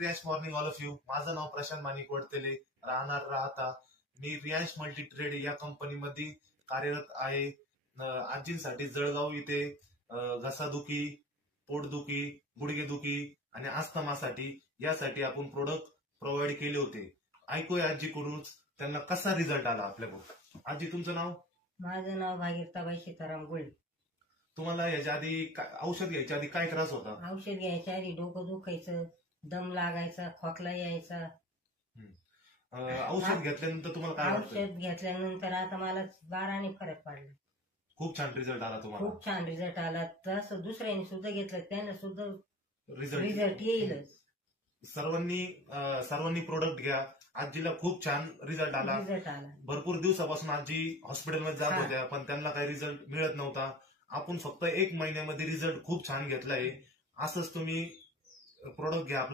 Riyansh morning all of you. माझं नाव प्रशांत माणिक वडतेले, राहता. मी Riyansh multi trade या कंपनीमध्ये कार्यरत आहे. आजींसाठी जळगाव इथे घसादुखी, पोटदुखी, गुडघेदुखी आणि अस्थमासाठी यासाठी आपण प्रोडक्ट प्रोव्हाइड केले होते. ऐकूया आजीकडून त्यांना कसा रिझल्ट आला आपल्याकडून. आजी तुमचं नाव? माझं नाव भागीरथाबाई सीताराम गुळे. तुम्हाला याच्या आधी औषध घ्यायच्या आधी काय त्रास होता? औषध घ्यायच्या आधी डोकं दुखायचं, दम लागायचा, खोकला यायचा. औषध घेतल्यानंतर तुम्हाला काय वाटतं? औषध घेतल्यानंतर आता मला 12 फरक पडला. खूप छान रिझल्ट आला तुम्हाला? खूप छान रिझल्ट आला. तसं दुसऱ्यांनी सुद्धा घेतलं त्यांना सुद्धा रिझल्ट येईलच. सर्वांनी प्रोडक्ट घ्या. आजीला खूप छान रिझल्ट आला. भरपूर दिवसापासून आजी हॉस्पिटलमध्ये जात होत्या पण त्यांना काही रिझल्ट मिळत नव्हता. आपण फक्त 1 महिन्यामध्ये रिझल्ट खूप छान घेतलाय. असंच तुम्ही प्रोडक्ट घ्या.